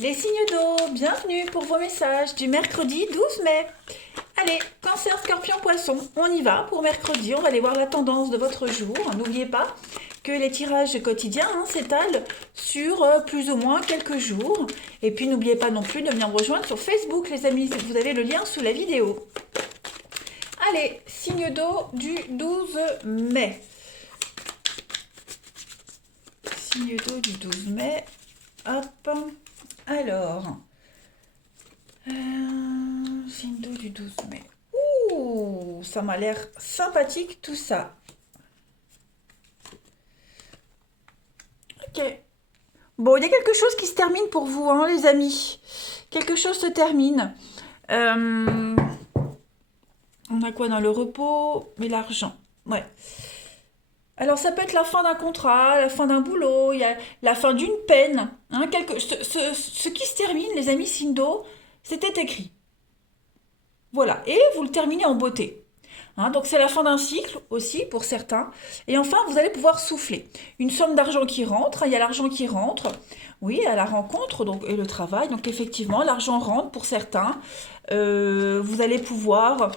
Les signes d'eau, bienvenue pour vos messages du mercredi 12 mai. Allez, Cancer, Scorpion, Poisson, on y va pour mercredi. On va aller voir la tendance de votre jour. N'oubliez pas que les tirages quotidiens s'étalent sur plus ou moins quelques jours. Et puis n'oubliez pas non plus de venir me rejoindre sur Facebook, les amis. Vous avez le lien sous la vidéo. Allez, signe d'eau du 12 mai. Signe d'eau du 12 mai. Hop. Alors, signe d'eau du 12 mai. Ouh, ça m'a l'air sympathique tout ça. Ok. Bon, il y a quelque chose qui se termine pour vous, les amis. Quelque chose se termine. On a quoi dans le repos? Mais l'argent. Ouais. Alors ça peut être la fin d'un contrat, la fin d'un boulot, il y a la fin d'une peine. Ce qui se termine, les amis Sindo, c'était écrit. Voilà, et vous le terminez en beauté. Donc c'est la fin d'un cycle aussi pour certains. Et enfin, vous allez pouvoir souffler. Une somme d'argent qui rentre, il y a l'argent qui rentre, oui, à la rencontre donc, et le travail. Donc effectivement, l'argent rentre pour certains. Vous allez pouvoir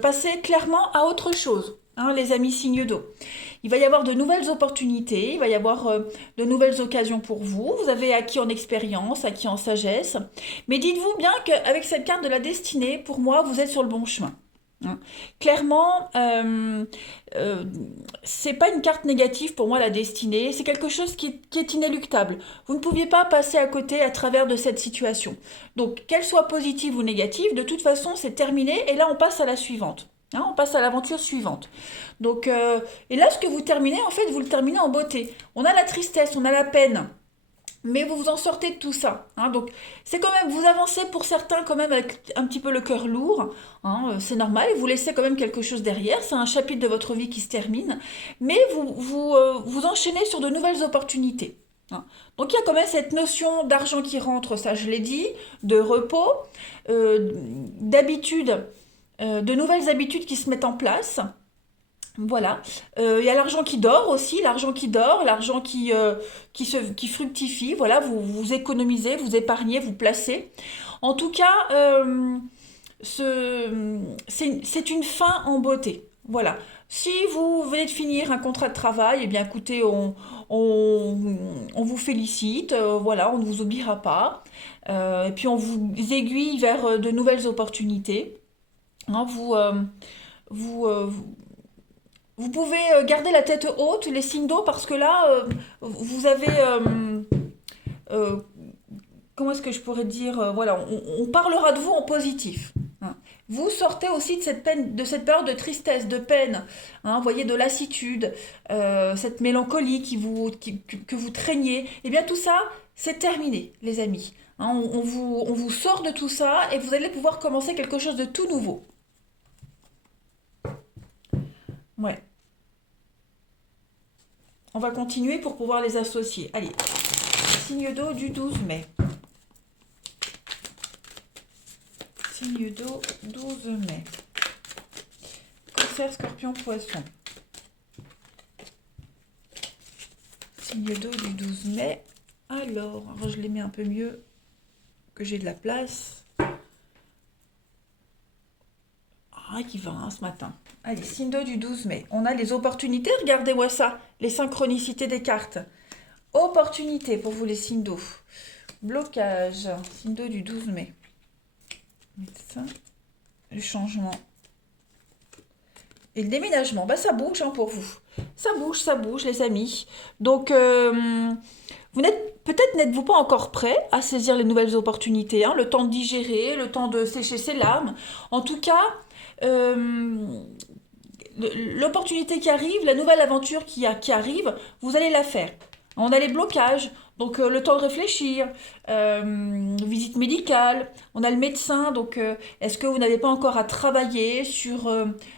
passer clairement à autre chose, les amis signes d'eau. Il va y avoir de nouvelles opportunités, il va y avoir de nouvelles occasions pour vous. Vous avez acquis en expérience, acquis en sagesse. Mais dites-vous bien qu'avec cette carte de la destinée, pour moi, vous êtes sur le bon chemin. Clairement, c'est pas une carte négative pour moi la destinée, c'est quelque chose qui est inéluctable. Vous ne pouviez pas passer à côté à travers de cette situation. Donc, qu'elle soit positive ou négative, de toute façon, c'est terminé et là, on passe à la suivante. On passe à l'aventure suivante. Donc, et là, ce que vous terminez, en fait, vous le terminez en beauté. On a la tristesse, on a la peine, mais vous vous en sortez de tout ça. Donc, c'est quand même, vous avancez pour certains quand même avec un petit peu le cœur lourd. C'est normal, vous laissez quand même quelque chose derrière. C'est un chapitre de votre vie qui se termine, mais vous enchaînez sur de nouvelles opportunités. Donc, il y a quand même cette notion d'argent qui rentre, ça je l'ai dit, de repos, d'habitude, de nouvelles habitudes qui se mettent en place. Voilà. Il y a l'argent qui dort aussi, l'argent qui dort, l'argent qui fructifie. Voilà, vous économisez, vous épargnez, vous placez. En tout cas, c'est une fin en beauté. Voilà. Si vous venez de finir un contrat de travail, eh bien écoutez, on, on vous félicite, voilà, on ne vous oubliera pas. Et puis on vous aiguille vers de nouvelles opportunités. Hein, vous, vous pouvez garder la tête haute, les signes d'eau, parce que là, vous avez... euh, comment est-ce que je pourrais dire voilà, on parlera de vous en positif. Vous sortez aussi de cette peine, de cette période de tristesse, de peine, vous voyez, de lassitude, cette mélancolie que vous traîniez. Eh bien, tout ça, c'est terminé, les amis. On vous sort de tout ça et vous allez pouvoir commencer quelque chose de tout nouveau. Ouais. On va continuer pour pouvoir les associer. Allez, signe d'eau du 12 mai. Signe d'eau 12 mai. Cancer, Scorpion, Poisson. Signe d'eau du 12 mai. Alors, je les mets un peu mieux que j'ai de la place. Qui va ce matin. Allez, signe d'eau du 12 mai. On a les opportunités, regardez-moi ça. Les synchronicités des cartes. Opportunités pour vous les signes d'eau. Blocage. Signe d'eau du 12 mai. Médecin. Le changement. Et le déménagement. Ça bouge pour vous. Ça bouge les amis. Donc, vous n'êtes-vous pas encore prêt à saisir les nouvelles opportunités, le temps de digérer, le temps de sécher ses larmes. En tout cas, l'opportunité qui arrive, la nouvelle aventure qui arrive, vous allez la faire. On a les blocages, donc le temps de réfléchir, visite médicale, on a le médecin, donc est-ce que vous n'avez pas encore à travailler sur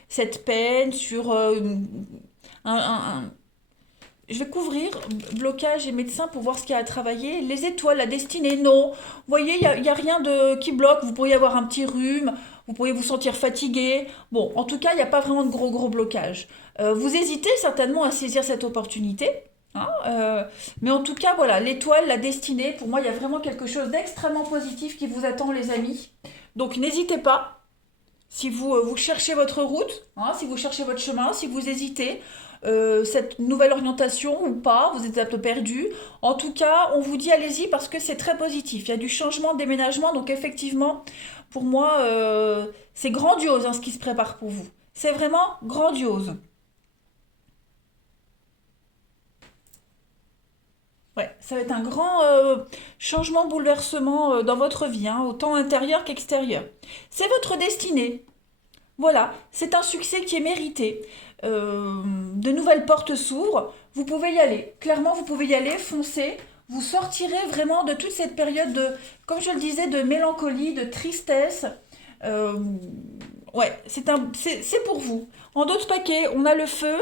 cette peine, sur je vais couvrir blocage et médecin pour voir ce qu'il y a à travailler. Les étoiles, la destinée, non. Vous voyez, il y a rien qui bloque. Vous pourriez avoir un petit rhume, vous pourriez vous sentir fatigué. Bon, en tout cas, il n'y a pas vraiment de gros blocage. Vous hésitez certainement à saisir cette opportunité. hein, mais en tout cas, voilà, l'étoile, la destinée, pour moi, il y a vraiment quelque chose d'extrêmement positif qui vous attend, les amis. Donc n'hésitez pas. Si vous cherchez votre route, hein, si vous cherchez votre chemin, si vous hésitez, cette nouvelle orientation ou pas, vous êtes un peu perdu. En tout cas, on vous dit allez-y parce que c'est très positif. Il y a du changement de déménagement, donc effectivement, pour moi, c'est grandiose hein, ce qui se prépare pour vous. C'est vraiment grandiose. Ouais, ça va être un grand changement, bouleversement dans votre vie, hein, autant intérieur qu'extérieur. C'est votre destinée. Voilà, c'est un succès qui est mérité. De nouvelles portes s'ouvrent, vous pouvez y aller. Clairement, vous pouvez y aller, foncez. Vous sortirez vraiment de toute cette période de, comme je le disais, de mélancolie, de tristesse. Euh, ouais, c'est pour vous. En d'autres paquets, on a le feu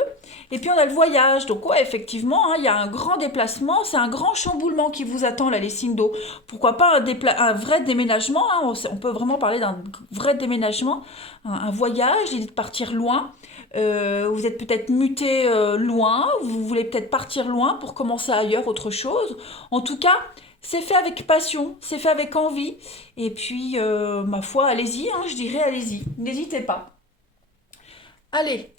et puis on a le voyage. Donc ouais, effectivement, hein, il y a un grand déplacement, c'est un grand chamboulement qui vous attend là, les signes d'eau. Pourquoi pas un vrai déménagement, hein, on peut vraiment parler d'un vrai déménagement, un voyage, l'idée de partir loin. Vous êtes peut-être muté loin, vous voulez peut-être partir loin pour commencer ailleurs, autre chose. En tout cas, c'est fait avec passion, c'est fait avec envie. Et puis, ma foi, allez-y, hein, je dirais allez-y, n'hésitez pas. Allez,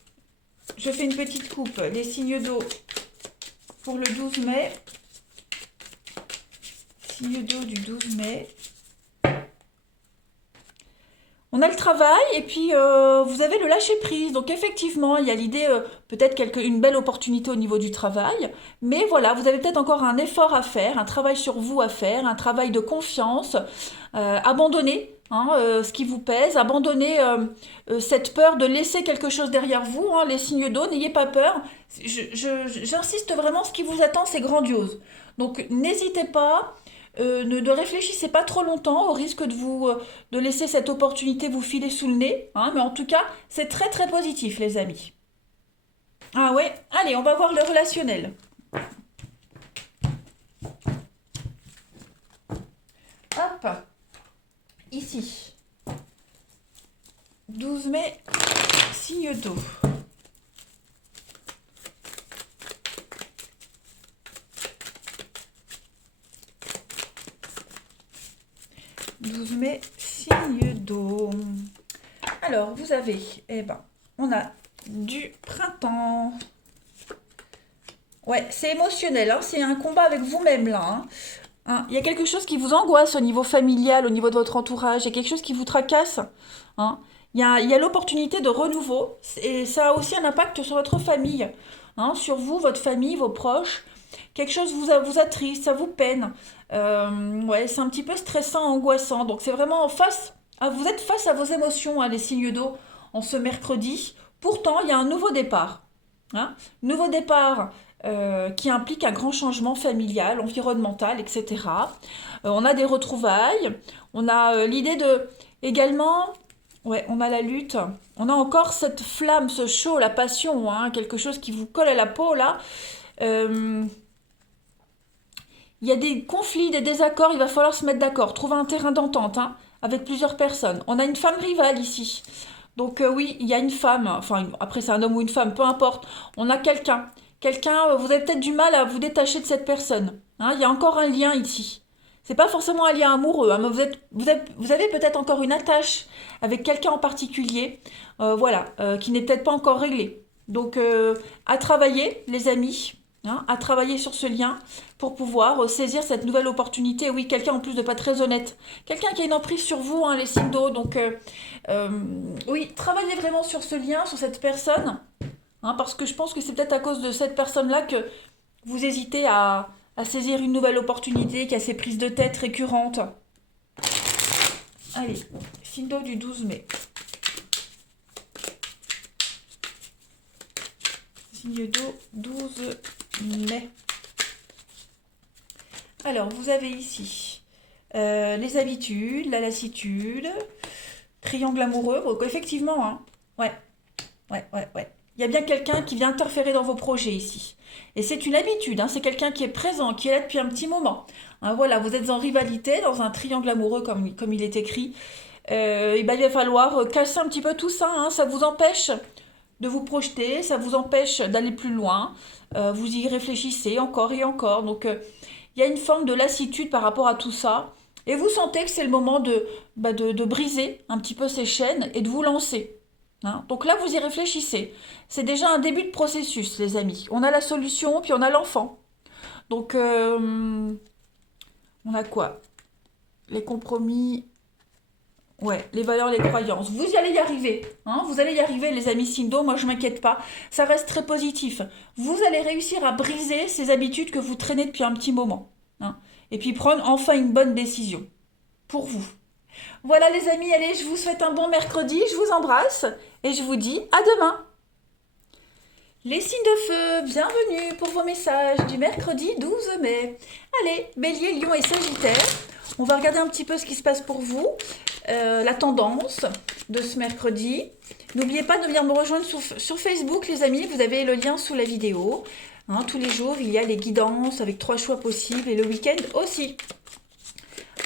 je fais une petite coupe. Les signes d'eau pour le 12 mai. Signe d'eau du 12 mai. On a le travail et puis vous avez le lâcher prise. Donc effectivement, il y a l'idée peut-être une belle opportunité au niveau du travail, mais voilà, vous avez peut-être encore un effort à faire, un travail sur vous à faire, un travail de confiance. Abandonner hein, ce qui vous pèse, abandonner cette peur de laisser quelque chose derrière vous. Hein, les signes d'eau, n'ayez pas peur. J'insiste vraiment, ce qui vous attend, c'est grandiose. Donc n'hésitez pas. Ne réfléchissez pas trop longtemps au risque de laisser cette opportunité vous filer sous le nez, hein, mais en tout cas, c'est très très positif, les amis. Ah ouais, allez, on va voir le relationnel. Hop, ici, 12 mai, signe d'eau. 12 mai, signe d'eau. Alors, vous avez, eh ben, on a du printemps. Ouais, c'est émotionnel, hein, c'est un combat avec vous-même là. Hein. Hein, il y a quelque chose qui vous angoisse au niveau familial, au niveau de votre entourage, il y a quelque chose qui vous tracasse. Hein. Il y a l'opportunité de renouveau et ça a aussi un impact sur votre famille, hein, sur vous, votre famille, vos proches. Quelque chose vous attriste, ça vous peine. Ouais, c'est un petit peu stressant, angoissant. Donc c'est vraiment vous êtes face à vos émotions, hein, les signes d'eau, en ce mercredi. Pourtant, il y a un nouveau départ. Hein. Nouveau départ qui implique un grand changement familial, environnemental, etc. On a des retrouvailles, on a l'idée de également, ouais, on a la lutte, on a encore cette flamme, ce chaud, la passion, hein, quelque chose qui vous colle à la peau là. Euh, il y a des conflits, des désaccords, il va falloir se mettre d'accord, trouver un terrain d'entente hein, avec plusieurs personnes. On a une femme rivale ici. Donc oui, il y a une femme, enfin après c'est un homme ou une femme, peu importe. On a quelqu'un. Quelqu'un, vous avez peut-être du mal à vous détacher de cette personne. Hein, il y a encore un lien ici. C'est pas forcément un lien amoureux, hein, mais vous avez peut-être encore une attache avec quelqu'un en particulier, voilà, qui n'est peut-être pas encore réglé. Donc à travailler, les amis, hein, à travailler sur ce lien pour pouvoir saisir cette nouvelle opportunité. Oui, quelqu'un en plus de pas très honnête, quelqu'un qui a une emprise sur vous, hein, les signes d'eau. Donc euh, oui, travaillez vraiment sur ce lien, sur cette personne, hein, parce que je pense que c'est peut-être à cause de cette personne-là que vous hésitez à saisir une nouvelle opportunité, qui a ces prises de tête récurrentes. Allez, signe d'eau du 12 mai. Signe d'eau 12 mai. Alors, vous avez ici les habitudes, la lassitude, triangle amoureux. Donc, effectivement, hein, ouais, ouais. Il y a bien quelqu'un qui vient interférer dans vos projets ici. Et c'est une habitude, hein, c'est quelqu'un qui est présent, qui est là depuis un petit moment. Hein, voilà, vous êtes en rivalité, dans un triangle amoureux comme il est écrit. Et ben, il va falloir casser un petit peu tout ça, hein, ça vous empêche de vous projeter, ça vous empêche d'aller plus loin. Vous y réfléchissez encore et encore. Donc, il y a une forme de lassitude par rapport à tout ça. Et vous sentez que c'est le moment de briser un petit peu ces chaînes et de vous lancer. Hein. Donc là, vous y réfléchissez. C'est déjà un début de processus, les amis. On a la solution, puis on a l'enfant. Donc, on a quoi? Les compromis, ouais, les valeurs, les croyances. Vous y allez y arriver. Hein, vous allez y arriver, les amis Sindo. Moi, je ne m'inquiète pas. Ça reste très positif. Vous allez réussir à briser ces habitudes que vous traînez depuis un petit moment. Hein, et puis prendre enfin une bonne décision. Pour vous. Voilà, les amis. Allez, je vous souhaite un bon mercredi. Je vous embrasse. Et je vous dis à demain. Les signes de feu, bienvenue pour vos messages du mercredi 12 mai. Allez, Bélier, Lion et Sagittaire, on va regarder un petit peu ce qui se passe pour vous, la tendance de ce mercredi. N'oubliez pas de venir me rejoindre sur Facebook, les amis, vous avez le lien sous la vidéo. Hein, tous les jours, il y a les guidances avec 3 choix possibles et le week-end aussi.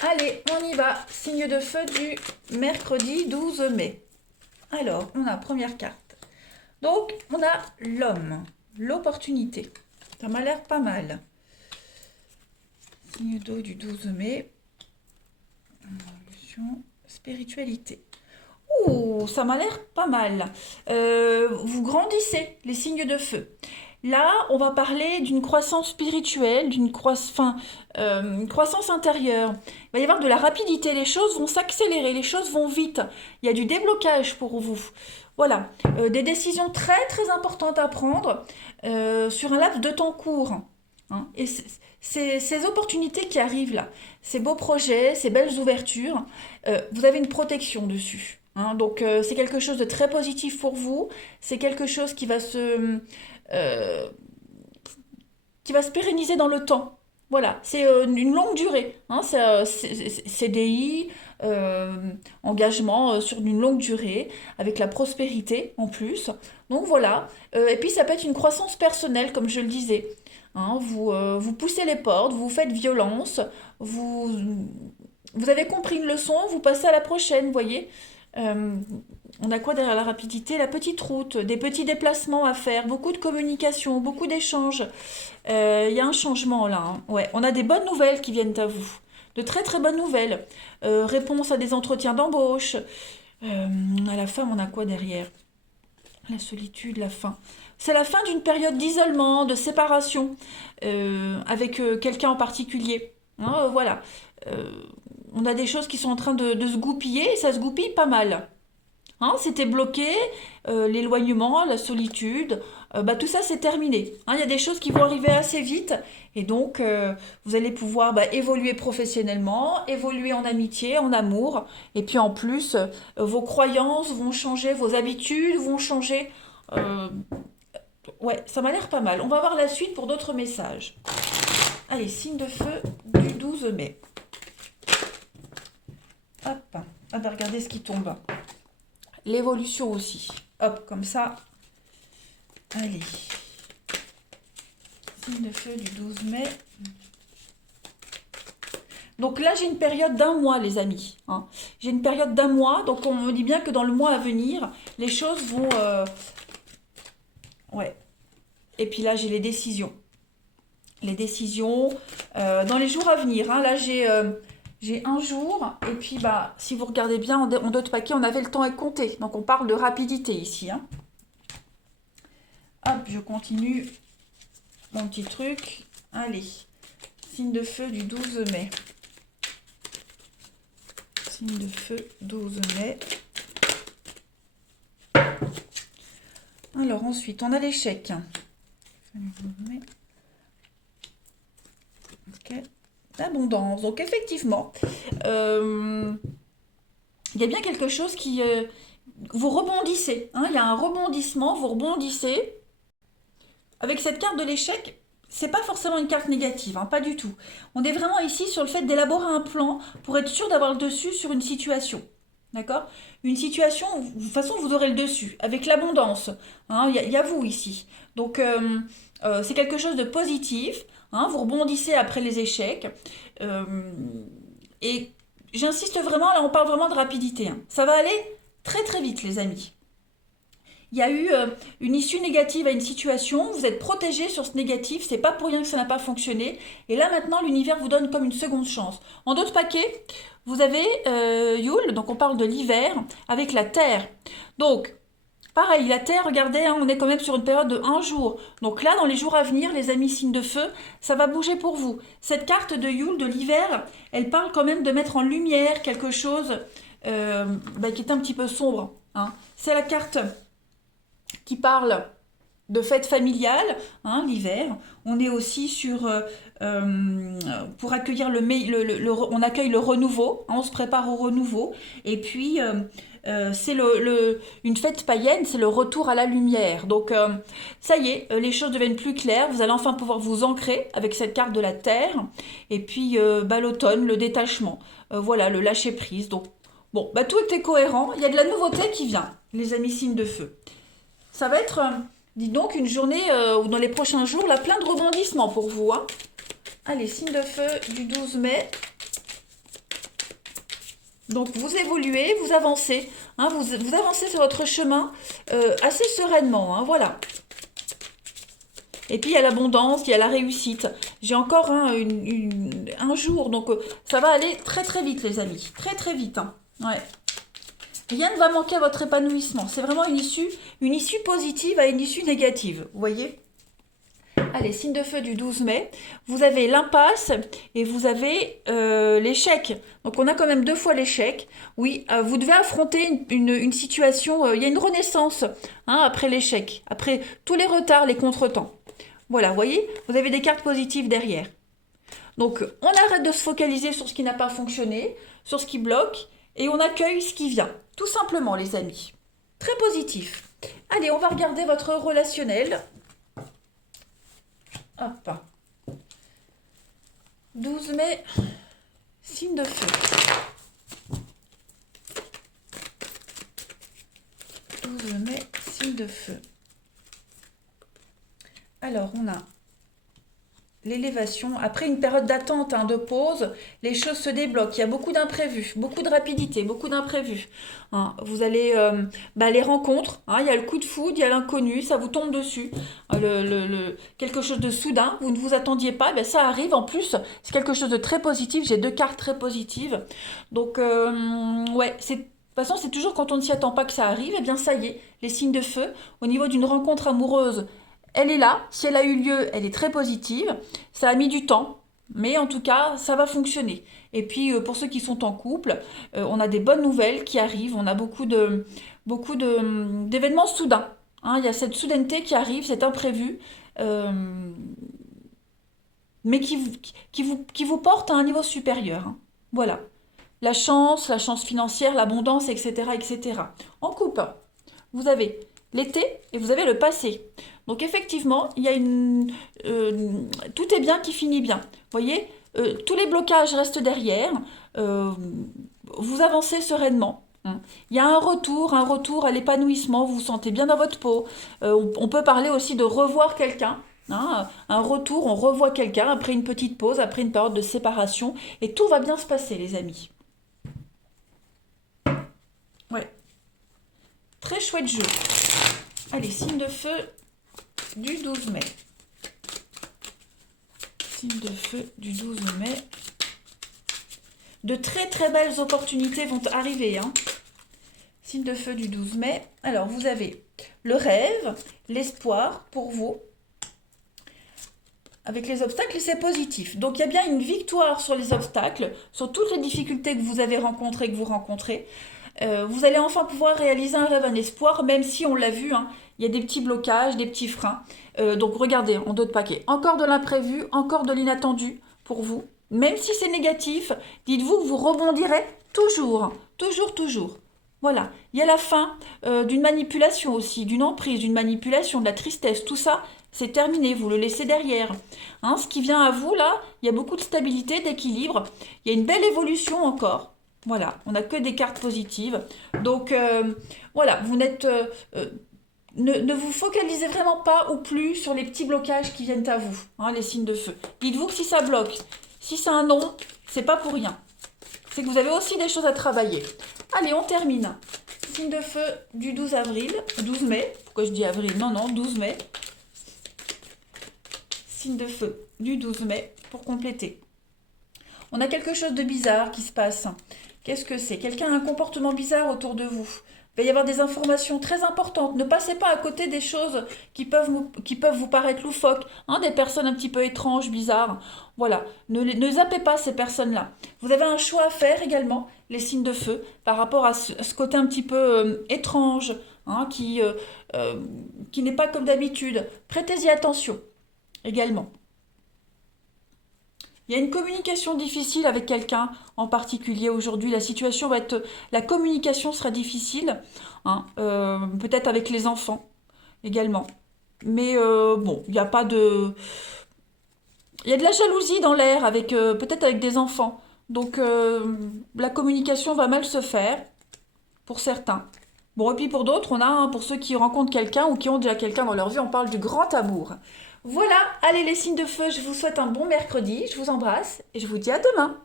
Allez, on y va. Signe de feu du mercredi 12 mai. Alors, on a première carte. Donc, on a l'homme, l'opportunité. Ça m'a l'air pas mal. Signe d'eau du 12 mai. Évolution, spiritualité. Ouh, ça m'a l'air pas mal. Vous grandissez, les signes de feu. Là, on va parler d'une croissance spirituelle, une croissance intérieure. Il va y avoir de la rapidité, les choses vont s'accélérer, les choses vont vite. Il y a du déblocage pour vous. Voilà, des décisions très très importantes à prendre sur un laps de temps court. Hein. Et ces opportunités qui arrivent là, ces beaux projets, ces belles ouvertures, vous avez une protection dessus. Hein. Donc c'est quelque chose de très positif pour vous, c'est quelque chose euh, qui va se pérenniser dans le temps. Voilà, c'est une longue durée. Hein, c'est CDI, engagement sur une longue durée, avec la prospérité en plus. Donc voilà. Et puis ça peut être une croissance personnelle, comme je le disais. Hein, vous poussez les portes, vous faites violence, vous, vous avez compris une leçon, vous passez à la prochaine, vous voyez. Euh, on a quoi derrière la rapidité? La petite route, des petits déplacements à faire, beaucoup de communication, beaucoup d'échanges. Il y a un changement là. Hein. Ouais, on a des bonnes nouvelles qui viennent à vous. De très très bonnes nouvelles. Réponse à des entretiens d'embauche. À la fin, on a quoi derrière? La solitude, la fin. C'est la fin d'une période d'isolement, de séparation avec quelqu'un en particulier. Hein, voilà. Euh, on a des choses qui sont en train de se goupiller et ça se goupille pas mal. Hein, c'était bloqué, l'éloignement, la solitude, tout ça c'est terminé. Hein, il y a des choses qui vont arriver assez vite et donc vous allez pouvoir évoluer professionnellement, évoluer en amitié, en amour et puis en plus vos croyances vont changer, vos habitudes vont changer. Euh, ouais, ça m'a l'air pas mal. On va voir la suite pour d'autres messages. Allez, signe de feu du 12 mai. Hop, regardez ce qui tombe. L'évolution aussi. Hop, comme ça. Allez. Signe de feu du 12 mai. Donc là, j'ai une période d'un mois, les amis. Hein. J'ai une période d'un mois. Donc, on me dit bien que dans le mois à venir, les choses vont... Ouais. Et puis là, j'ai les décisions. Les décisions dans les jours à venir. Hein. Là, j'ai un jour, et puis si vous regardez bien en d'autres paquets, on avait le temps à compter. Donc on parle de rapidité ici. Hein. Hop, je continue mon petit truc. Allez, signe de feu du 12 mai. Signe de feu 12 mai. Alors ensuite, on a l'échec. Ok. L'abondance. Donc effectivement, il y a bien quelque chose qui... vous rebondissez. Hein, il y a un rebondissement, vous rebondissez. Avec cette carte de l'échec, c'est pas forcément une carte négative, hein, pas du tout. On est vraiment ici sur le fait d'élaborer un plan pour être sûr d'avoir le dessus sur une situation. D'accord? Une situation, de toute façon, vous aurez le dessus, avec l'abondance. Hein, il y a vous ici. Donc, c'est quelque chose de positif. Hein, vous rebondissez après les échecs. Et j'insiste vraiment, là, on parle vraiment de rapidité. Hein. Ça va aller très très vite, les amis. il y a eu une issue négative à une situation, vous êtes protégé sur ce négatif, c'est pas pour rien que ça n'a pas fonctionné. Et là maintenant, l'univers vous donne comme une seconde chance. En d'autres paquets, vous avez Yule, donc on parle de l'hiver, avec la Terre. Donc, pareil, la Terre, regardez, hein, on est quand même sur une période de 1 jour. Donc là, dans les jours à venir, les amis signes de feu, ça va bouger pour vous. Cette carte de Yule, de l'hiver, elle parle quand même de mettre en lumière quelque chose qui est un petit peu sombre. Hein. C'est la carte qui parle de fête familiale, hein, l'hiver. On est aussi sur pour accueillir on accueille le renouveau, hein, on se prépare au renouveau. Et puis c'est une fête païenne, c'est le retour à la lumière. Donc ça y est, les choses deviennent plus claires. Vous allez enfin pouvoir vous ancrer avec cette carte de la terre. Et puis l'automne, le détachement, voilà, le lâcher prise. Donc bon, tout est cohérent. Il y a de la nouveauté qui vient, les amis signes de feu. Ça va être dis donc, une journée ou dans les prochains jours, là, plein de rebondissements pour vous. Hein. Allez, signe de feu du 12 mai. Donc, vous évoluez, vous avancez. Hein, vous avancez sur votre chemin assez sereinement. Hein, voilà. Et puis, il y a l'abondance, il y a la réussite. J'ai encore un jour, donc ça va aller très, très vite, les amis. Très, très vite. Hein. Ouais. Rien ne va manquer à votre épanouissement. C'est vraiment une issue positive à une issue négative. Vous voyez? Allez, signe de feu du 12 mai. Vous avez l'impasse et vous avez l'échec. Donc, on a quand même 2 fois l'échec. Oui, vous devez affronter une situation. Il y a une renaissance après l'échec. Après tous les retards, les contretemps. Voilà, vous voyez? Vous avez des cartes positives derrière. Donc, on arrête de se focaliser sur ce qui n'a pas fonctionné, sur ce qui bloque. Et on accueille ce qui vient, tout simplement les amis. Très positif. Allez, on va regarder votre relationnel. Hop. 12 mai, signe de feu. 12 mai, signe de feu. Alors, on a l'élévation. Après une période d'attente, de pause, les choses se débloquent. Il y a beaucoup d'imprévus, beaucoup de rapidité, beaucoup d'imprévus. Hein. Vous allez... les rencontres, il y a le coup de foudre, il y a l'inconnu, ça vous tombe dessus. Quelque chose de soudain, vous ne vous attendiez pas, ça arrive. En plus, c'est quelque chose de très positif. J'ai 2 cartes très positives. Donc, ouais, de toute façon, c'est toujours quand on ne s'y attend pas que ça arrive. Et bien, ça y est, les signes de feu, au niveau d'une rencontre amoureuse, elle est là, si elle a eu lieu, elle est très positive. Ça a mis du temps, mais en tout cas, ça va fonctionner. Et puis, pour ceux qui sont en couple, on a des bonnes nouvelles qui arrivent. On a beaucoup d'événements soudains. Hein. Il y a cette soudaineté qui arrive, cet imprévu, mais qui vous porte à un niveau supérieur. Hein. Voilà. La chance financière, l'abondance, etc., etc. En couple, vous avez l'été et vous avez le passé. Donc effectivement, il y a tout est bien qui finit bien. Vous voyez, tous les blocages restent derrière. Vous avancez sereinement. Hein. Il y a un retour à l'épanouissement. Vous vous sentez bien dans votre peau. On peut parler aussi de revoir quelqu'un. Hein. Un retour, on revoit quelqu'un après une petite pause, après une période de séparation. Et tout va bien se passer, les amis. Ouais. Très chouette jeu. Allez, signe de feu du 12 mai. Signe de feu du 12 mai. De très très belles opportunités vont arriver. Hein. Signe de feu du 12 mai. Alors, vous avez le rêve, l'espoir pour vous. Avec les obstacles, et c'est positif. Donc, il y a bien une victoire sur les obstacles, sur toutes les difficultés que vous avez rencontrées, que vous rencontrez. Vous allez enfin pouvoir réaliser un rêve, un espoir, même si on l'a vu, il y a des petits blocages, des petits freins. Donc regardez, en 2 paquets, encore de l'imprévu, encore de l'inattendu pour vous. Même si c'est négatif, dites-vous que vous rebondirez toujours, toujours, toujours. Voilà, il y a la fin d'une manipulation aussi, d'une emprise, d'une manipulation, de la tristesse, tout ça, c'est terminé, vous le laissez derrière. Hein, ce qui vient à vous, là, il y a beaucoup de stabilité, d'équilibre, il y a une belle évolution encore. Voilà, on n'a que des cartes positives. Donc, voilà, vous n'êtes... ne vous focalisez vraiment pas ou plus sur les petits blocages qui viennent à vous, les signes de feu. Dites-vous que si ça bloque, si c'est un non, c'est pas pour rien. C'est que vous avez aussi des choses à travailler. Allez, on termine. Signe de feu du 12 avril, 12 mai. Pourquoi je dis avril? Non, non, 12 mai. Signe de feu du 12 mai pour compléter. On a quelque chose de bizarre qui se passe. Qu'est-ce que c'est? Quelqu'un a un comportement bizarre autour de vous. Il va y avoir des informations très importantes. Ne passez pas à côté des choses qui peuvent vous paraître loufoques, hein, des personnes un petit peu étranges, bizarres. Voilà, ne zappez pas ces personnes-là. Vous avez un choix à faire également, les signes de feu, par rapport à ce côté un petit peu étrange, hein, qui n'est pas comme d'habitude. Prêtez-y attention également. Il y a une communication difficile avec quelqu'un en particulier aujourd'hui. La communication sera difficile, hein, peut-être avec les enfants également. Mais bon, il n'y a pas de, il y a de la jalousie dans l'air avec peut-être avec des enfants. Donc la communication va mal se faire pour certains. Bon, et puis pour d'autres, on a, hein, pour ceux qui rencontrent quelqu'un ou qui ont déjà quelqu'un dans leur vie, on parle du grand amour. Voilà, allez les signes de feu, je vous souhaite un bon mercredi, je vous embrasse et je vous dis à demain.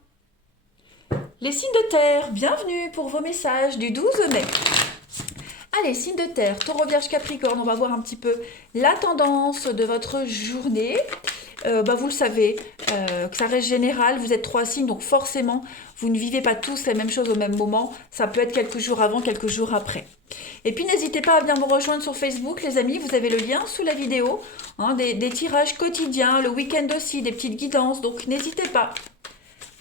Les signes de terre, bienvenue pour vos messages du 12 mai. Allez, signes de terre, Taureau, Vierge, Capricorne, on va voir un petit peu la tendance de votre journée. Vous le savez, que ça reste général, vous êtes 3 signes, donc forcément, vous ne vivez pas tous les mêmes choses au même moment. Ça peut être quelques jours avant, quelques jours après. Et puis, n'hésitez pas à venir me rejoindre sur Facebook, les amis, vous avez le lien sous la vidéo, hein, des tirages quotidiens, le week-end aussi, des petites guidances, donc n'hésitez pas.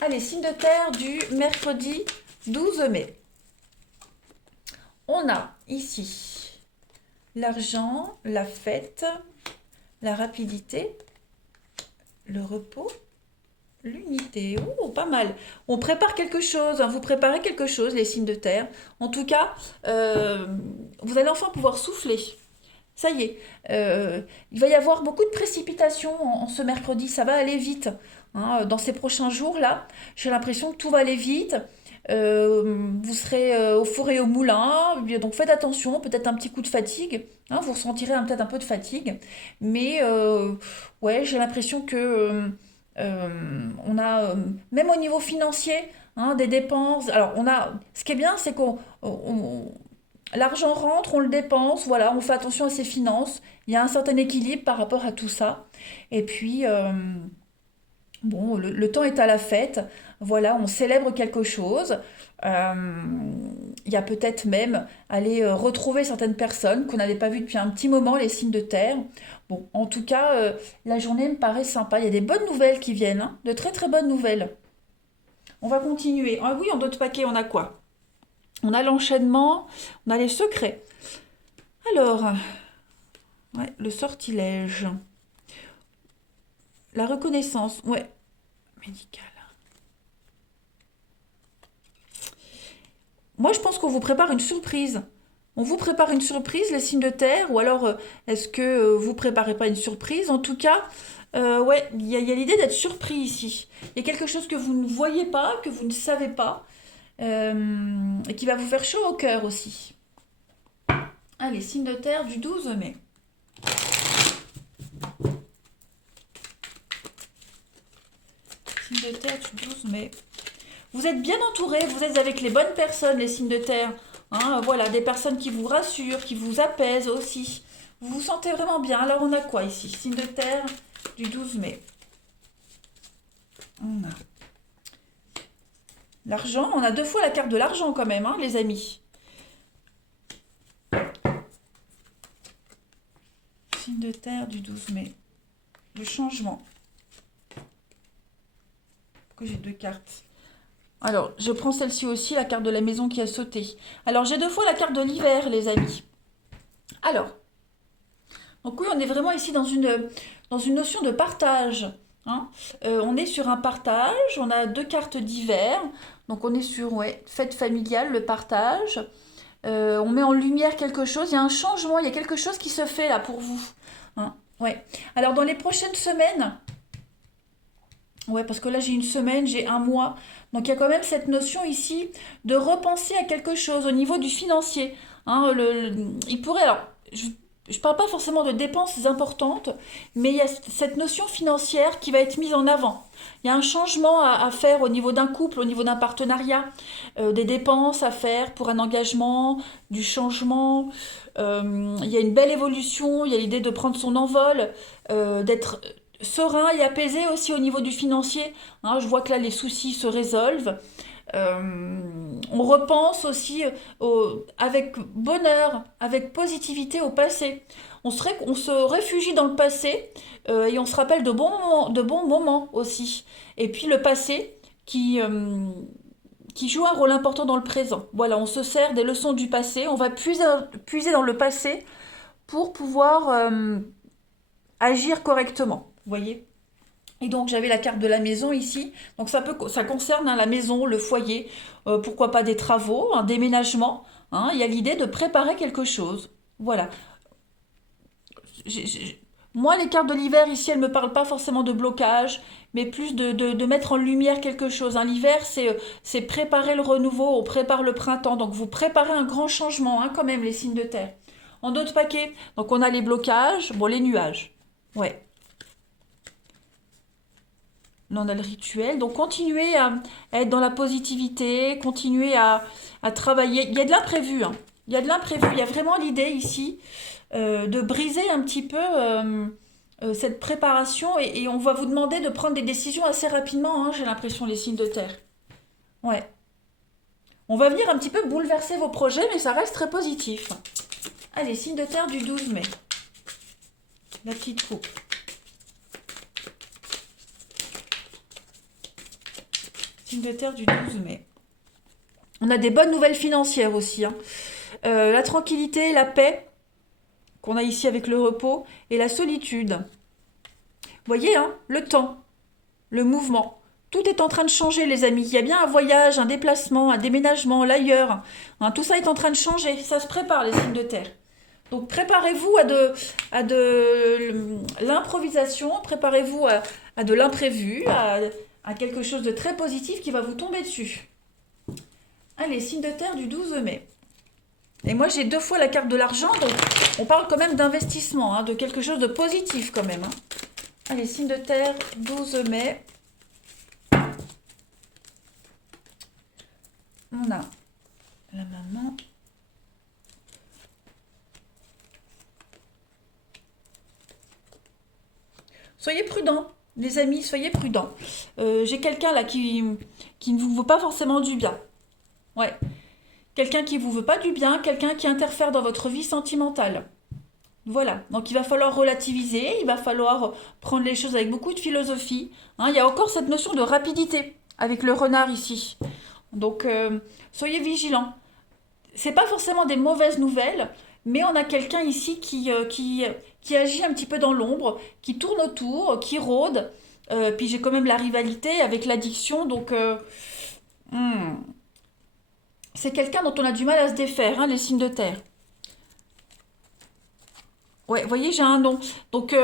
Allez, signe de terre du mercredi 12 mai. On a ici l'argent, la fête, la rapidité, le repos, l'unité. Oh, pas mal. On prépare quelque chose, hein. Vous préparez quelque chose, les signes de terre. En tout cas, vous allez enfin pouvoir souffler. Ça y est. Il va y avoir beaucoup de précipitations en ce mercredi. Ça va aller vite, hein. Dans ces prochains jours-là, j'ai l'impression que tout va aller vite. Vous serez au four et au moulin, donc faites attention, peut-être un petit coup de fatigue, hein, vous ressentirez peut-être un peu de fatigue, mais ouais, j'ai l'impression que on a, même au niveau financier, hein, des dépenses. Alors, ce qui est bien, c'est l'argent rentre, on le dépense, voilà, on fait attention à ses finances, il y a un certain équilibre par rapport à tout ça, et puis. Bon, le temps est à la fête, voilà, on célèbre quelque chose. Euh, Il y a peut-être même aller retrouver certaines personnes qu'on n'avait pas vues depuis un petit moment, les signes de terre. Bon, en tout cas, la journée me paraît sympa. Il y a des bonnes nouvelles qui viennent, hein, de très très bonnes nouvelles. On va continuer. Ah oui, en d'autres paquets, on a quoi? On a l'enchaînement, on a les secrets. Alors, ouais, le sortilège. La reconnaissance, ouais, médicale. Moi, je pense qu'on vous prépare une surprise. On vous prépare une surprise, les signes de terre, ou alors est-ce que vous préparez pas une surprise? En tout cas, ouais, il y a l'idée d'être surpris ici. Il y a quelque chose que vous ne voyez pas, que vous ne savez pas, et qui va vous faire chaud au cœur aussi. Allez, signes de terre du 12 mai. Signe de terre du 12 mai. Vous êtes bien entouré, vous êtes avec les bonnes personnes, les signes de terre. Hein, voilà, des personnes qui vous rassurent, qui vous apaisent aussi. Vous vous sentez vraiment bien. Alors, on a quoi ici? Signe de terre du 12 mai. On a l'argent. On a 2 fois la carte de l'argent quand même, hein, les amis. Signe de terre du 12 mai. Le changement. Pourquoi j'ai 2 cartes? Alors, je prends celle-ci aussi, la carte de la maison qui a sauté. Alors, j'ai 2 fois la carte de l'hiver, les amis. Alors, donc oui, on est vraiment ici dans une notion de partage, hein. On est sur un partage, on a 2 cartes d'hiver. Donc, on est sur, ouais, fête familiale, le partage. On met en lumière quelque chose, il y a un changement, il y a quelque chose qui se fait là pour vous, hein. Ouais. Alors, dans les prochaines semaines... Ouais, parce que là, j'ai une semaine, j'ai un mois. Donc, il y a quand même cette notion ici de repenser à quelque chose au niveau du financier. Hein, il pourrait, alors, je ne parle pas forcément de dépenses importantes, mais il y a cette notion financière qui va être mise en avant. Il y a un changement à faire au niveau d'un couple, au niveau d'un partenariat, des dépenses à faire pour un engagement, du changement. Il y a une belle évolution, il y a l'idée de prendre son envol, d'être serein et apaisé aussi au niveau du financier. Hein, je vois que là, les soucis se résolvent. On repense aussi avec bonheur, avec positivité au passé. On se réfugie dans le passé et on se rappelle de bons moments aussi. Et puis le passé qui joue un rôle important dans le présent. Voilà, on se sert des leçons du passé, on va puiser dans le passé pour pouvoir agir correctement. Vous voyez? Et donc j'avais la carte de la maison ici. Donc ça concerne hein, la maison, le foyer, pourquoi pas des travaux, un déménagement. Hein. Il y a l'idée de préparer quelque chose. Voilà. Moi, les cartes de l'hiver ici, elles ne me parlent pas forcément de blocage, mais plus de mettre en lumière quelque chose. Hein. L'hiver, c'est préparer le renouveau, on prépare le printemps. Donc vous préparez un grand changement hein, quand même, les signes de terre. En d'autres paquets, donc on a les blocages, bon les nuages. Ouais. Là, on a le rituel. Donc, continuez à être dans la positivité, continuez à travailler. Il y a de l'imprévu. Hein. Il y a de l'imprévu. Il y a vraiment l'idée ici de briser un petit peu cette préparation et on va vous demander de prendre des décisions assez rapidement, hein, j'ai l'impression, les signes de terre. Ouais. On va venir un petit peu bouleverser vos projets, mais ça reste très positif. Allez, signes de terre du 12 mai. La petite coupe. Signe de terre du 12 mai. On a des bonnes nouvelles financières aussi. Hein. La tranquillité, la paix, qu'on a ici avec le repos, et la solitude. Vous voyez, hein, le temps, le mouvement. Tout est en train de changer, les amis. Il y a bien un voyage, un déplacement, un déménagement, l'ailleurs. Hein, tout ça est en train de changer. Ça se prépare, les signes de terre. Donc préparez-vous à de l'improvisation, préparez-vous à de l'imprévu, à quelque chose de très positif qui va vous tomber dessus. Allez, signe de terre du 12 mai. Et moi, j'ai 2 fois la carte de l'argent, donc on parle quand même d'investissement, hein, de quelque chose de positif quand même. Hein. Allez, signe de terre, 12 mai. On a la maman. Soyez prudents, les amis, soyez prudents. J'ai quelqu'un là qui ne vous veut pas forcément du bien. Ouais. Quelqu'un qui vous veut pas du bien, quelqu'un qui interfère dans votre vie sentimentale. Voilà, donc il va falloir relativiser, il va falloir prendre les choses avec beaucoup de philosophie. Hein, il y a encore cette notion de rapidité avec le renard ici. Donc soyez vigilants. C'est pas forcément des mauvaises nouvelles, mais on a quelqu'un ici qui agit un petit peu dans l'ombre, qui tourne autour, qui rôde. Puis j'ai quand même la rivalité avec l'addiction, donc c'est quelqu'un dont on a du mal à se défaire, hein, les signes de terre. Ouais, vous voyez, j'ai un nom. Donc,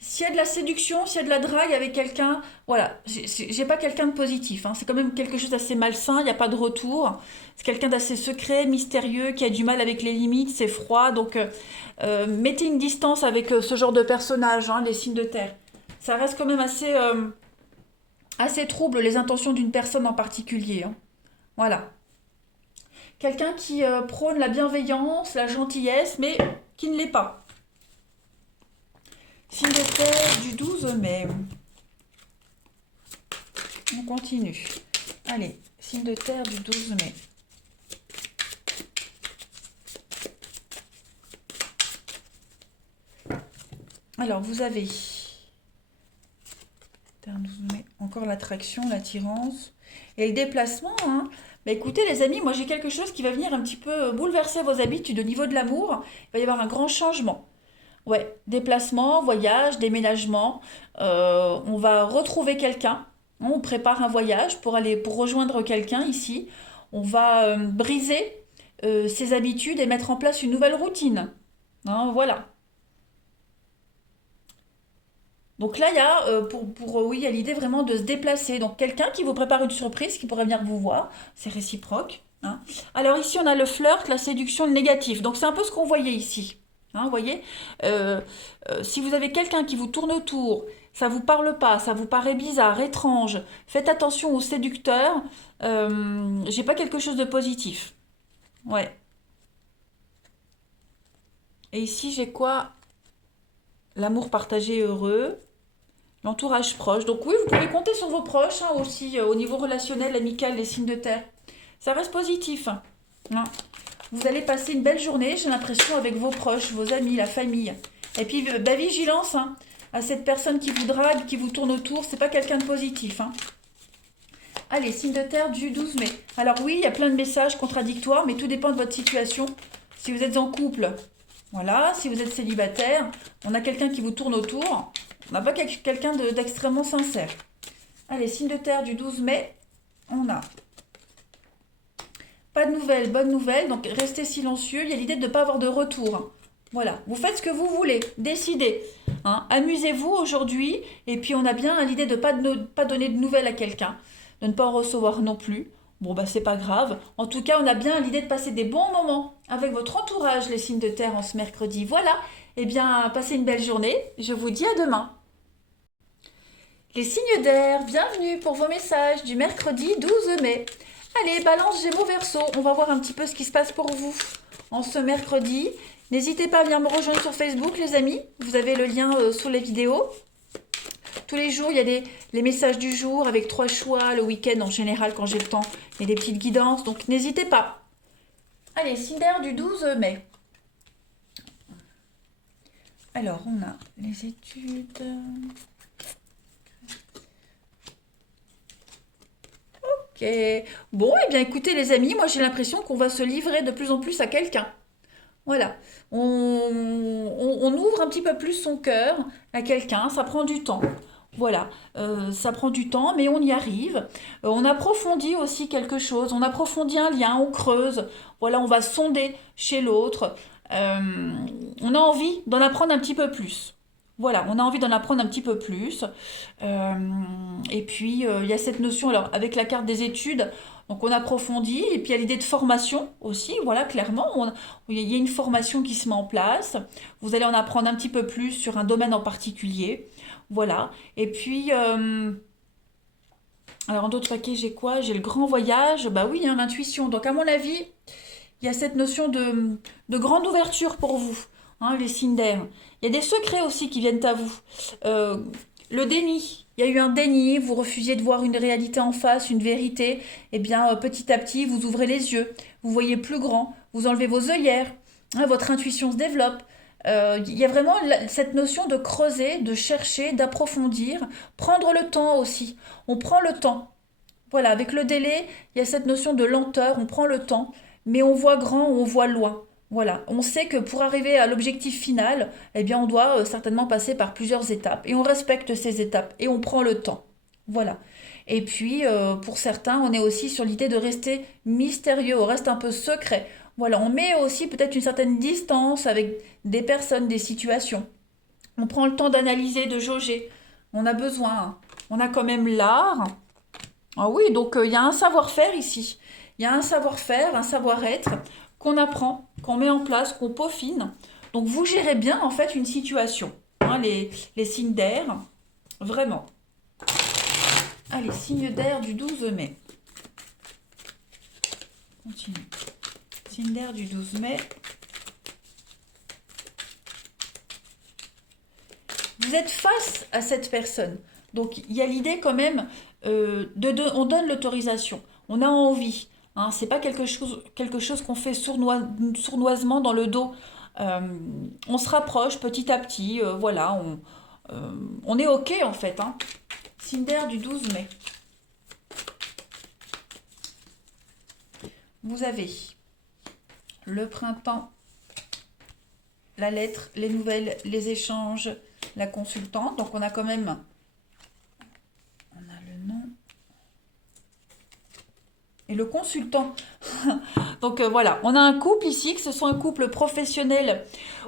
s'il y a de la séduction, s'il y a de la drague avec quelqu'un, voilà, j'ai pas quelqu'un de positif. Hein. C'est quand même quelque chose d'assez malsain, il n'y a pas de retour. C'est quelqu'un d'assez secret, mystérieux, qui a du mal avec les limites, c'est froid. Donc, mettez une distance avec ce genre de personnage, hein, les signes de terre. Ça reste quand même assez trouble, les intentions d'une personne en particulier. Hein. Voilà. Quelqu'un qui prône la bienveillance, la gentillesse, mais qui ne l'est pas. Signe de terre du 12 mai. On continue. Allez, signe de terre du 12 mai. Alors, vous avez terre 12 mai, encore l'attraction, l'attirance et le déplacement. Hein. Bah écoutez les amis, moi j'ai quelque chose qui va venir un petit peu bouleverser vos habitudes au niveau de l'amour. Il va y avoir un grand changement. Ouais, déplacement, voyage, déménagement. On va retrouver quelqu'un. On prépare un voyage pour rejoindre quelqu'un ici. On va briser ses habitudes et mettre en place une nouvelle routine. Hein, voilà. Donc là, il y a, oui, il y a l'idée vraiment de se déplacer. Donc quelqu'un qui vous prépare une surprise, qui pourrait venir vous voir. C'est réciproque. Hein. Alors ici, on a le flirt, la séduction, le négatif. Donc c'est un peu ce qu'on voyait ici. Hein, vous voyez. Euh, si vous avez quelqu'un qui vous tourne autour, ça vous parle pas, ça vous paraît bizarre, étrange, faites attention aux séducteurs. J'ai pas quelque chose de positif. Ouais. Et ici, j'ai quoi? L'amour partagé heureux, l'entourage proche. Donc oui, vous pouvez compter sur vos proches hein, aussi, au niveau relationnel, amical, les signes de terre. Ça reste positif. Hein. Vous allez passer une belle journée, j'ai l'impression, avec vos proches, vos amis, la famille. Et puis, bah, vigilance hein, à cette personne qui vous drague, qui vous tourne autour. C'est pas quelqu'un de positif. Hein. Allez, signe de terre du 12 mai. Alors oui, il y a plein de messages contradictoires, mais tout dépend de votre situation. Si vous êtes en couple, voilà. Si vous êtes célibataire, on a quelqu'un qui vous tourne autour. On n'a pas quelqu'un d'extrêmement sincère. Allez, signe de terre du 12 mai, on a pas de nouvelles, bonne nouvelle, donc restez silencieux. Il y a l'idée de ne pas avoir de retour. Hein. Voilà, vous faites ce que vous voulez, décidez. Hein. Amusez-vous aujourd'hui, et puis on a bien l'idée de ne pas donner de nouvelles à quelqu'un, de ne pas en recevoir non plus. Bon, bah c'est pas grave. En tout cas, on a bien l'idée de passer des bons moments avec votre entourage, les signes de terre, en ce mercredi. Voilà, eh bien, passez une belle journée. Je vous dis à demain. Les signes d'air, bienvenue pour vos messages du mercredi 12 mai. Allez, balance Gémeaux Verseau, on va voir un petit peu ce qui se passe pour vous en ce mercredi. N'hésitez pas à venir me rejoindre sur Facebook, les amis. Vous avez le lien sous les vidéos. Tous les jours, il y a les messages du jour avec 3 choix. Le week-end, en général, quand j'ai le temps, il y a des petites guidances. Donc, n'hésitez pas. Allez, signe d'air du 12 mai. Alors, on a les études... Ok. Bon, eh bien écoutez les amis, moi j'ai l'impression qu'on va se livrer de plus en plus à quelqu'un. Voilà. On ouvre un petit peu plus son cœur à quelqu'un, ça prend du temps. Voilà, ça prend du temps, mais on y arrive. On approfondit aussi quelque chose, on approfondit un lien, on creuse. Voilà, on va sonder chez l'autre. Euh, on a envie d'en apprendre un petit peu plus. Voilà, on a envie d'en apprendre un petit peu plus. Euh, et puis, il y a cette notion, alors, avec la carte des études, donc on approfondit. Et puis, il y a l'idée de formation aussi. Voilà, clairement, il y a une formation qui se met en place. Vous allez en apprendre un petit peu plus sur un domaine en particulier. Voilà. Et puis, alors, en d'autres paquets, j'ai quoi? J'ai le grand voyage. Bah oui, hein, l'intuition. Donc, à mon avis, il y a cette notion de grande ouverture pour vous, hein, les signes d'air. Il y a des secrets aussi qui viennent à vous. Euh, le déni, il y a eu un déni, vous refusiez de voir une réalité en face, une vérité. Eh bien, petit à petit, vous ouvrez les yeux, vous voyez plus grand, vous enlevez vos œillères, hein, votre intuition se développe. Il y a vraiment cette notion de creuser, de chercher, d'approfondir, prendre le temps aussi. On prend le temps. Voilà, avec le délai, il y a cette notion de lenteur, on prend le temps, mais on voit grand, on voit loin. Voilà, on sait que pour arriver à l'objectif final, eh bien, on doit certainement passer par plusieurs étapes et on respecte ces étapes et on prend le temps. Voilà. Et puis, pour certains, on est aussi sur l'idée de rester mystérieux, on reste un peu secret. Voilà, on met aussi peut-être une certaine distance avec des personnes, des situations. On prend le temps d'analyser, de jauger. On a besoin. Hein. On a quand même l'art. Ah oui, donc il y a un savoir-faire ici. Il y a un savoir-faire, un savoir-être qu'on apprend, qu'on met en place, qu'on peaufine. Donc vous gérez bien en fait une situation. Hein, les signes d'air, vraiment. Allez, signes d'air du 12 mai. Continue. Signe d'air du 12 mai. Vous êtes face à cette personne. Donc il y a l'idée quand même, on donne l'autorisation. On a envie. Hein, c'est pas quelque chose qu'on fait sournoisement dans le dos. Euh, on se rapproche petit à petit. Voilà, on est OK en fait. Hein. Signe d'air du 12 mai. Vous avez le printemps, la lettre, les nouvelles, les échanges, la consultante. Donc on a quand même... On a le nom. Et le consultant. Donc voilà, on a un couple ici, que ce soit un couple professionnel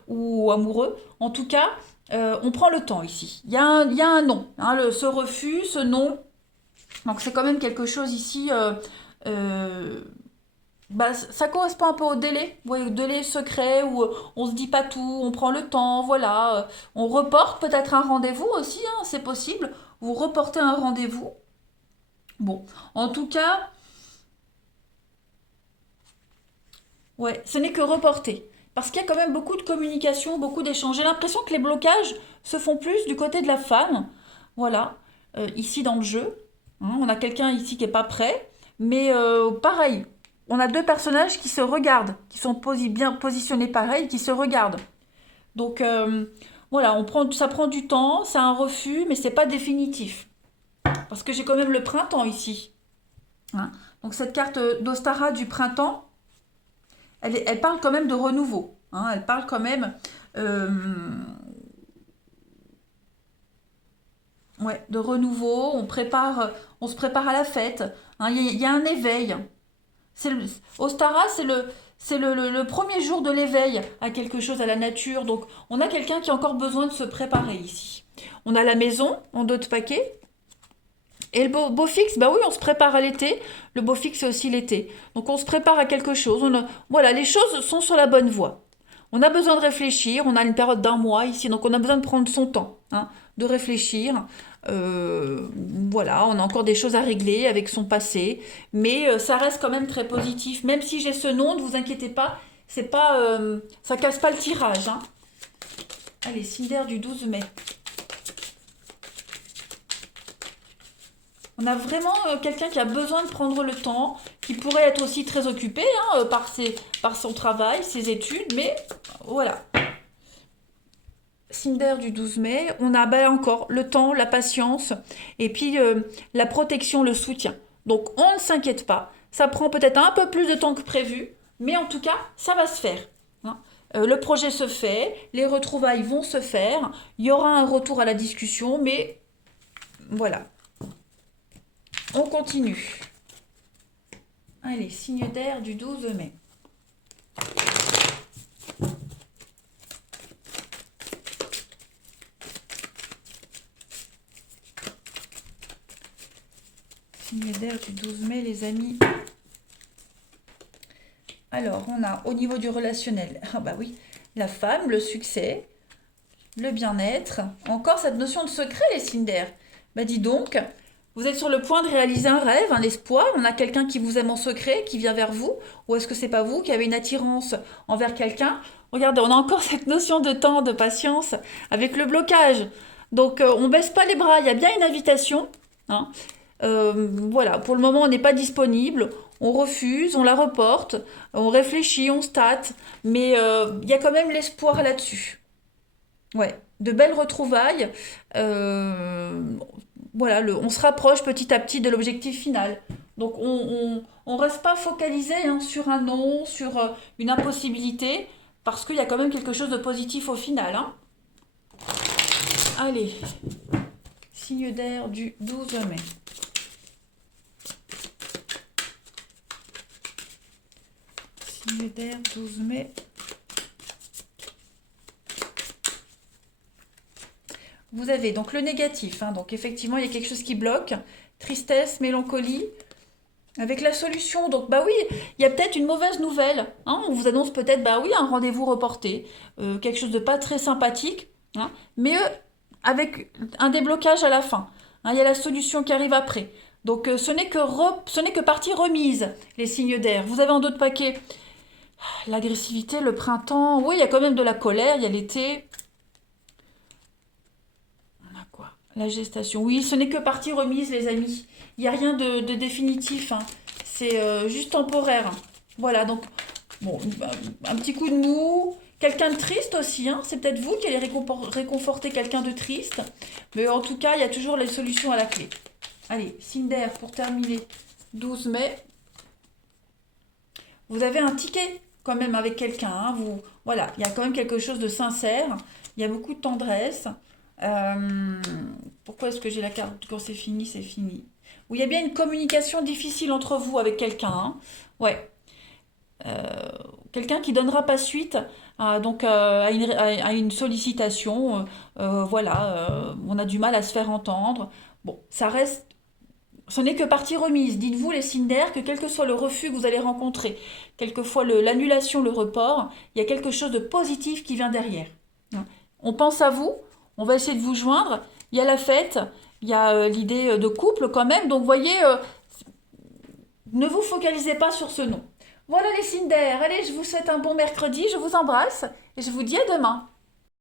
ou amoureux. En tout cas, on prend le temps ici. Il y a un nom. Hein, ce refus, ce non. Donc c'est quand même quelque chose ici... euh, Bah, ça correspond un peu au délai, vous voyez, au délai secret où on se dit pas tout, on prend le temps, voilà. On reporte peut-être un rendez-vous aussi, hein, c'est possible. Vous reportez un rendez-vous. Bon, en tout cas, ouais, ce n'est que reporter. Parce qu'il y a quand même beaucoup de communication, beaucoup d'échanges. J'ai l'impression que les blocages se font plus du côté de la femme. Voilà, ici dans le jeu. Hein, on a quelqu'un ici qui n'est pas prêt. Mais pareil, on a deux personnages qui se regardent, qui sont bien positionnés pareil, qui se regardent. Donc voilà, ça prend du temps, c'est un refus, mais c'est pas définitif. Parce que j'ai quand même le printemps ici. Hein. Donc cette carte d'Ostara du printemps, elle parle quand même de renouveau. Hein, elle parle quand même euh, ouais, de renouveau. On se prépare à la fête. Hein, il y a un éveil. Ostara, c'est le premier jour de l'éveil à quelque chose, à la nature. Donc on a quelqu'un qui a encore besoin de se préparer ici. On a la maison en d'autres paquets. Et le beau fixe, bah oui, on se prépare à l'été. Le beau fixe, c'est aussi l'été. Donc on se prépare à quelque chose. Voilà, les choses sont sur la bonne voie. On a besoin de réfléchir. On a une période d'un mois ici, donc on a besoin de prendre son temps, hein, de réfléchir. Voilà, on a encore des choses à régler avec son passé, mais ça reste quand même très positif. Même si j'ai ce nom, ne vous inquiétez pas, c'est pas, ça casse pas le tirage. Hein. Allez, Cinder du 12 mai. On a vraiment quelqu'un qui a besoin de prendre le temps, qui pourrait être aussi très occupé hein, par son travail, ses études, mais voilà. Cinder du 12 mai, on a ben, encore le temps, la patience, et puis la protection, le soutien. Donc on ne s'inquiète pas, ça prend peut-être un peu plus de temps que prévu, mais en tout cas, ça va se faire. Hein. Le projet se fait, les retrouvailles vont se faire, il y aura un retour à la discussion, mais voilà. On continue. Allez, signe d'air du 12 mai. Signe d'air du 12 mai, les amis. Alors, on a au niveau du relationnel, ah bah oui, la femme, le succès, le bien-être. Encore cette notion de secret, les signes d'air. Bah dis donc, vous êtes sur le point de réaliser un rêve, un espoir. On a quelqu'un qui vous aime en secret, qui vient vers vous. Ou est-ce que c'est pas vous qui avez une attirance envers quelqu'un? Regardez, on a encore cette notion de temps, de patience, avec le blocage. Donc, on baisse pas les bras. Il y a bien une invitation. Hein. Voilà, pour le moment, on n'est pas disponible. On refuse, on la reporte, on réfléchit, on state, mais il y a quand même l'espoir là-dessus. Ouais, de belles retrouvailles. Euh, voilà, on se rapproche petit à petit de l'objectif final. Donc on reste pas focalisé hein, sur un non, sur une impossibilité, parce qu'il y a quand même quelque chose de positif au final. Hein. Allez, signe d'air du 12 mai. Signe d'air 12 mai. Vous avez donc le négatif, hein, donc effectivement il y a quelque chose qui bloque, tristesse, mélancolie, avec la solution. Donc bah oui, il y a peut-être une mauvaise nouvelle. Hein, on vous annonce peut-être bah oui un rendez-vous reporté, quelque chose de pas très sympathique, hein, mais avec un déblocage à la fin. Hein, il y a la solution qui arrive après. Donc ce n'est que partie remise les signes d'air. Vous avez en d'autres paquets l'agressivité, le printemps. Oui, il y a quand même de la colère, il y a l'été. On a quoi? La gestation. Oui, ce n'est que partie remise, les amis. Il n'y a rien de définitif. Hein. C'est juste temporaire. Voilà, donc, bon, un petit coup de mou. Quelqu'un de triste aussi. Hein. C'est peut-être vous qui allez réconforter quelqu'un de triste. Mais en tout cas, il y a toujours les solutions à la clé. Allez, Cinder, pour terminer. 12 mai. Vous avez un ticket quand même avec quelqu'un. Hein. Voilà, il y a quand même quelque chose de sincère. Il y a beaucoup de tendresse. Euh, Pourquoi est-ce que j'ai la carte quand c'est fini, c'est fini. Où il y a bien une communication difficile entre vous avec quelqu'un. Hein. Ouais. Euh, Quelqu'un qui donnera pas suite à une sollicitation. Voilà, on a du mal à se faire entendre. Bon, ça reste Ce n'est que partie remise. Dites-vous, les signes d'air, que quel que soit le refus que vous allez rencontrer, quelle que soit l'annulation, le report, il y a quelque chose de positif qui vient derrière. On pense à vous, on va essayer de vous joindre. Il y a la fête, il y a l'idée de couple quand même. Donc, voyez, ne vous focalisez pas sur ce nom. Voilà les signes d'air. Allez, je vous souhaite un bon mercredi, je vous embrasse et je vous dis à demain.